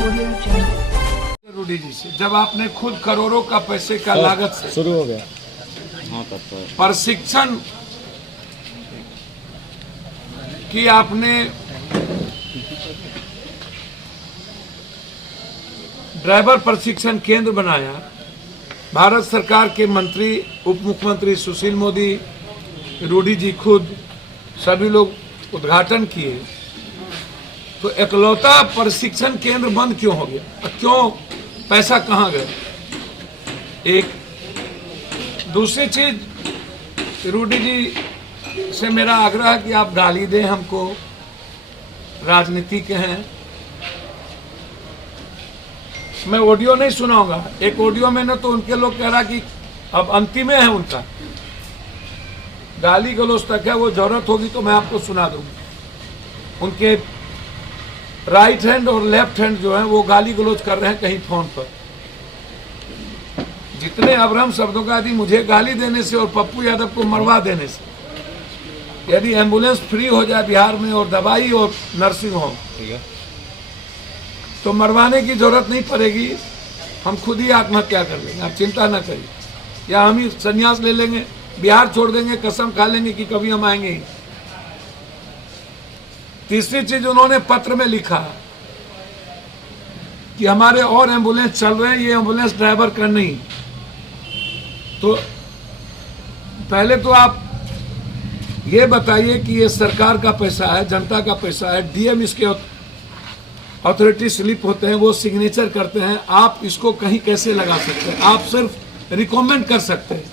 रूडी जी से, जब आपने खुद करोड़ों का पैसे का लागत से शुरू हो गया प्रशिक्षण की आपने ड्राइवर प्रशिक्षण केंद्र बनाया, भारत सरकार के मंत्री उप मुख्यमंत्री सुशील मोदी, रूडी जी खुद सभी लोग उद्घाटन किए, तो इकलौता प्रशिक्षण केंद्र बंद क्यों हो गया और क्यों पैसा कहाँ गया? एक दूसरी चीज, रूडी जी से मेरा आग्रह है कि आप गाली दें हमको, राजनीति के हैं। मैं ऑडियो नहीं सुनाऊंगा, एक ऑडियो में ना तो उनके लोग कह रहा कि अब अंतिम है उनका, गाली गलौज तक है, वो जरूरत होगी तो मैं आपको सुना दूंगा। उनके राइट हैंड और लेफ्ट हैंड जो है वो गाली गलौज कर रहे हैं कहीं फोन पर। जितने अभ्रम शब्दों का यदि मुझे गाली देने से और पप्पू यादव को मरवा देने से यदि एम्बुलेंस फ्री हो जाए बिहार में और दवाई और नर्सिंग होम, तो मरवाने की जरूरत नहीं पड़ेगी, हम खुद ही आत्महत्या कर लेंगे, आप चिंता ना करिए, या हम ही संन्यास ले लेंगे, बिहार छोड़ देंगे, कसम खा लेंगे कि कभी हम आएंगे ही। तीसरी चीज, उन्होंने पत्र में लिखा कि हमारे और एम्बुलेंस चल रहे हैं, ये एम्बुलेंस ड्राइवर का नहीं। तो पहले तो आप ये बताइए कि ये सरकार का पैसा है, जनता का पैसा है, डीएम इसके अथॉरिटी स्लिप होते हैं, वो सिग्नेचर करते हैं, आप इसको कहीं कैसे लगा सकते हैं? आप सिर्फ रिकमेंड कर सकते हैं,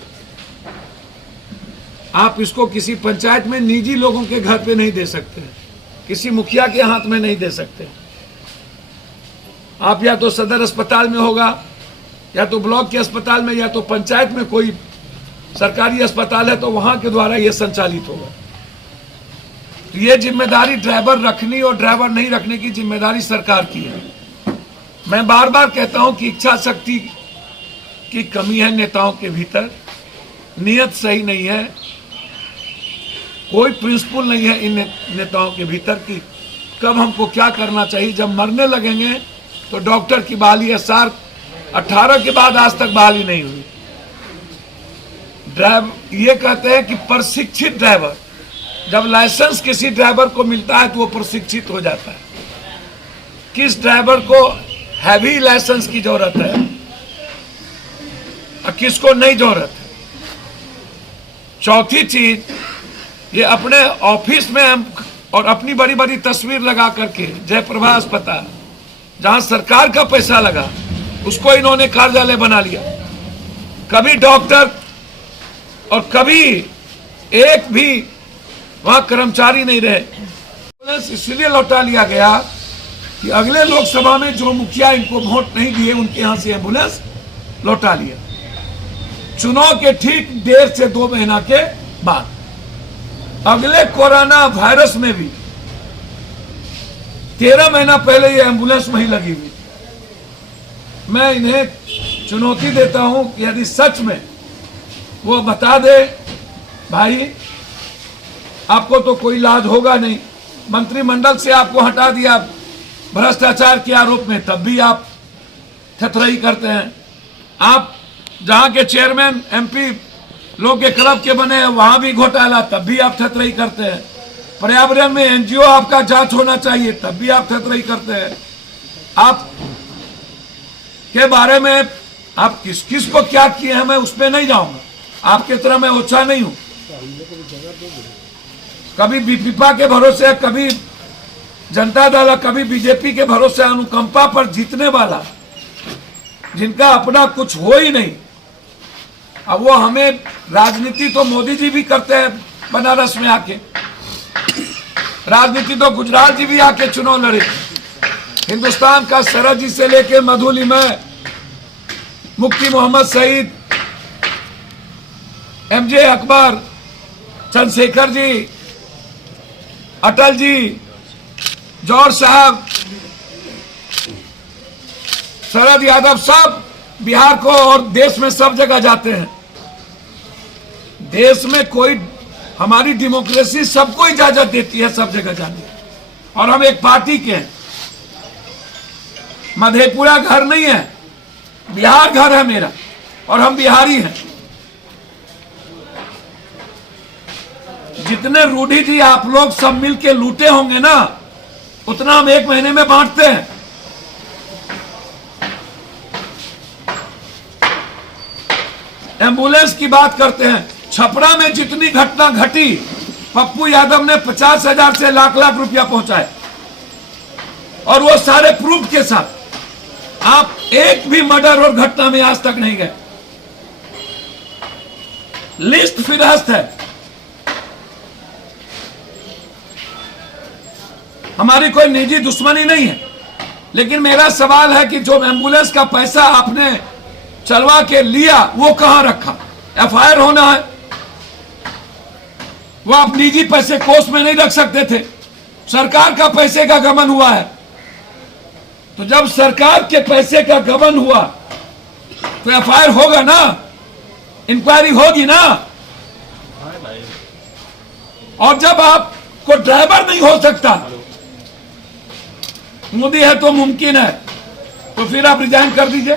आप इसको किसी पंचायत में निजी लोगों के घर पे नहीं दे सकते, किसी मुखिया के हाथ में नहीं दे सकते। आप या तो सदर अस्पताल में होगा, या तो ब्लॉक के अस्पताल में, या तो पंचायत में कोई सरकारी अस्पताल है तो वहां के द्वारा यह संचालित होगा। तो ये जिम्मेदारी ड्राइवर रखनी और ड्राइवर नहीं रखने की जिम्मेदारी सरकार की है। मैं बार बार कहता हूं कि इच्छा शक्ति की कमी है नेताओं के भीतर, नियत सही नहीं है, कोई प्रिंसिपल नहीं है इन नेताओं के भीतर कि कब हमको क्या करना चाहिए। जब मरने लगेंगे तो डॉक्टर की बहाली है, साल 18 के बाद आज तक बहाली नहीं हुई। ये कहते हैं कि प्रशिक्षित ड्राइवर, जब लाइसेंस किसी ड्राइवर को मिलता है तो वो प्रशिक्षित हो जाता है। किस ड्राइवर को हैवी लाइसेंस की जरूरत है और किसको नहीं जरूरत है। चौथी चीज, ये अपने ऑफिस में और अपनी बड़ी बड़ी तस्वीर लगा करके जयप्रभा अस्पताल, जहां सरकार का पैसा लगा, उसको इन्होंने कार्यालय बना लिया। कभी डॉक्टर और कभी एक भी वहां कर्मचारी नहीं रहे। एम्बुलेंस इसलिए लौटा लिया गया कि अगले लोकसभा में जो मुखिया इनको वोट नहीं दिए उनके यहां से एम्बुलेंस लौटा लिया, चुनाव के ठीक 1.5 से 2 महीना के बाद। अगले कोरोना वायरस में भी 13 महीना पहले ये एम्बुलेंस वहीं लगी हुई। मैं इन्हें चुनौती देता हूं कि यदि सच में वो बता दे, भाई आपको तो कोई लाज होगा नहीं, मंत्रिमंडल से आपको हटा दिया भ्रष्टाचार के आरोप में, तब भी आप थथरई करते हैं। आप जहां के चेयरमैन एमपी लोग के क्लब के बने हैं वहां भी घोटाला, तब भी आप थथरई करते हैं। पर्यावरण में एनजीओ आपका जांच होना चाहिए, तब भी आप थथरई करते हैं। आप के बारे में आप किस किस को क्या किए हैं मैं उसमें नहीं जाऊंगा, आपके तरह मैं ओछा नहीं हूं। कभी बीपीपा के भरोसे, कभी जनता दल, कभी बीजेपी के भरोसे, अनुकंपा पर जीतने वाला, जिनका अपना कुछ हो ही नहीं। अब वो हमें राजनीति तो मोदी जी भी करते हैं बनारस में आके, राजनीति तो गुजरात जी भी आके चुनाव लड़े। हिंदुस्तान का सरहद जी से लेके मधुलिमा, मुफ्ती मोहम्मद सईद, एमजे अकबर, चंद्रशेखर जी, अटल जी, जौहर साहब, शरद यादव, सब बिहार को और देश में सब जगह जाते हैं। देश में कोई, हमारी डेमोक्रेसी सबको इजाजत देती है सब जगह जाने, और हम एक पार्टी के हैं। मधेपुरा घर नहीं है, बिहार घर है मेरा, और हम बिहारी हैं। जितने रूढ़ी जी आप लोग सब मिलके लूटे होंगे ना, उतना हम 1 महीने में बांटते हैं। एम्बुलेंस की बात करते हैं, छपरा में जितनी घटना घटी, पप्पू यादव ने 50,000 से लाख लाख रुपया पहुंचाए, और वो सारे प्रूफ के साथ। आप एक भी मर्डर और घटना में आज तक नहीं गए। लिस्ट फिरहस्त है। हमारी कोई निजी दुश्मनी नहीं है, लेकिन मेरा सवाल है कि जो एम्बुलेंस का पैसा आपने चलवा के लिया, वो कहां रखा? एफआईआर होना है। वो आप निजी पैसे कोष में नहीं रख सकते थे। सरकार का पैसे का गबन हुआ है, तो जब सरकार के पैसे का गबन हुआ तो एफआईआर होगा ना, इंक्वायरी होगी ना। और जब आपको ड्राइवर नहीं हो सकता, मोदी है तो मुमकिन है, तो फिर आप रिजाइन कर दीजिए।